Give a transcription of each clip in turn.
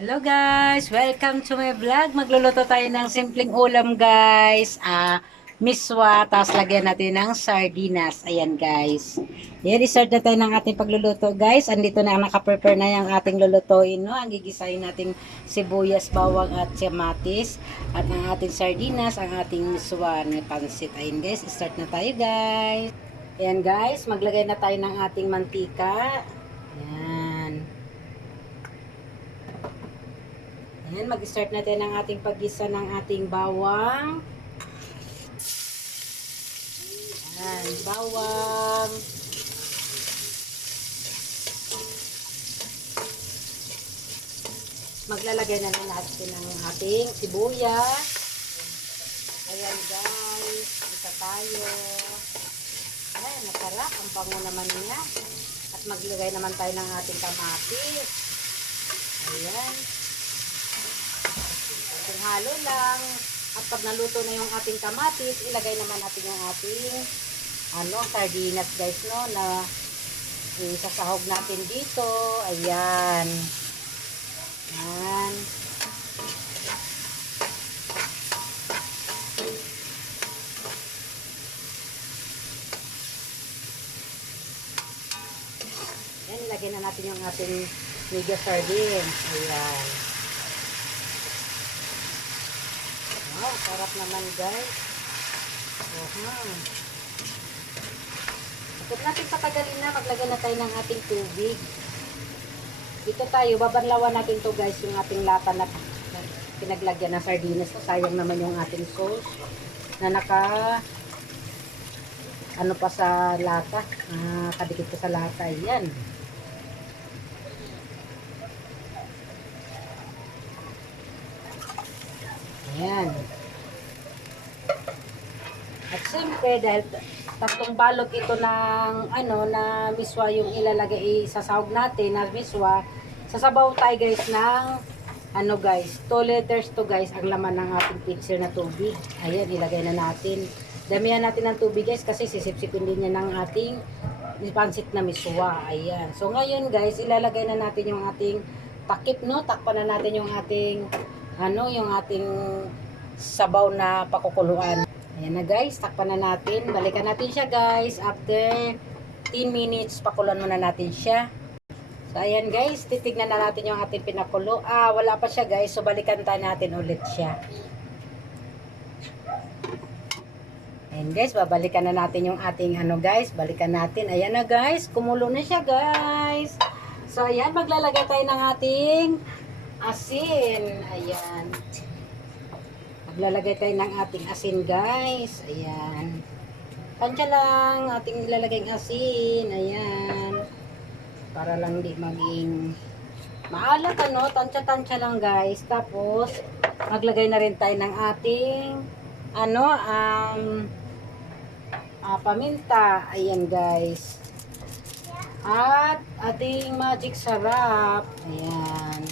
Hello guys! Welcome to my vlog. Magluluto tayo ng simpleng ulam guys. Miswa, tapos lagyan natin ng sardinas. Ayan guys. Ayan, i-start na tayo ng ating pagluluto guys. Andito na, naka-prepare na yung ating lulutuin. No? Ang gigisahin nating sibuyas, bawang at kamatis. At ang ating sardinas, ang ating miswa na pansit. Ayan guys, start na tayo guys. Ayan guys, maglagay na tayo ng ating mantika. Ayan. Ayan, mag-start natin ang ating paggisa ng ating bawang. Ayan, bawang. Maglalagay na natin ng ating sibuyas. Ayan guys, isa tayo. Ayan, masarap. Ang bango naman niya. At maglagay naman tayo ng ating kamatis. Ayan. Halo lang. At pag naluto na yung ating kamatis, ilagay naman natin yung ating sardinas guys, no, na isasahog natin dito. Ayan. Ayan. Ayan, ilagay na natin yung ating mega sardines. Ayan. Wow, sarap naman guys. Huwag natin patagalin na. Maglagay na tayo ng ating tubig. Dito tayo, babanlawan natin to guys, yung ating lata na pinaglagyan ng sardinas. So, sayang naman yung ating sauce na pa sa lata. Kadikit pa sa lata. Ayan. Ayan. At siyempre, dahil tatlong balot ito ng na miswa yung ilalagay, isasahog natin na miswa, sasabaw tayo guys ng guys, 2 liters to guys ang laman ng ating pitcher na tubig. Ayan, ilagay na natin. Damihan natin ng tubig guys kasi sisipsipin din niya ng ating pansit na miswa. Ayan. So ngayon guys, ilalagay na natin yung ating takip, no? Takpan na natin yung ating yung ating sabaw na pakukuluan. Ayan na guys, takpan na natin. Balikan natin siya guys. After 10 minutes, pakuluan muna natin siya. So ayan guys, titignan na natin yung ating pinakulo. Wala pa siya guys. So balikan tayo natin ulit siya. Ayan guys, babalikan na natin yung ating guys. Balikan natin. Ayan na guys, kumulo na siya guys. So ayan, maglalagay tayo ng ating asin. Ayan. Maglalagay tayo ng ating asin guys. Ayan. Tansya lang ating ilalagay ng asin. Ayan. Para lang di maging maalat tansya-tansya lang guys. Tapos maglagay na rin tayo ng ating paminta. Ayan guys. At ating magic sarap. Ayan.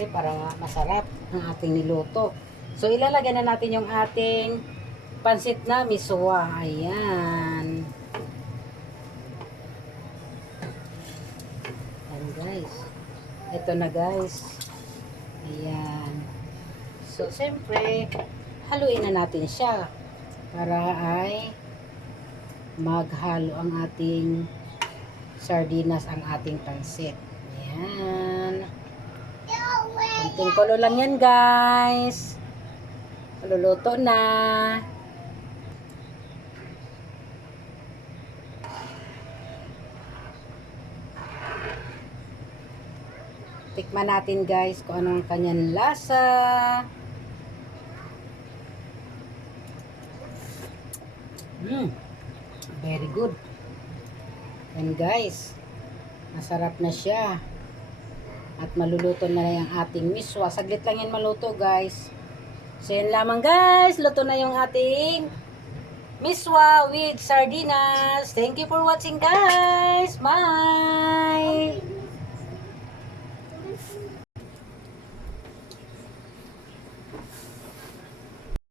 Para masarap ang ating niluto. So ilalagay na natin yung ating pansit na miswa. Ayan. Ayan guys. Ito na guys. Ayan. So siyempre haluin na natin siya para ay maghalo ang ating sardinas, ang ating pansit. Ayan. Kunting kulo lang yan guys. Maluluto na. Tikman natin guys kung anong kanyang lasa. Very good. And guys, masarap na siya. At maluluto na yung ating miswa. Saglit lang yan maluto guys. So yan lamang guys. Luto na yung ating miswa with sardinas. Thank you for watching guys. Bye!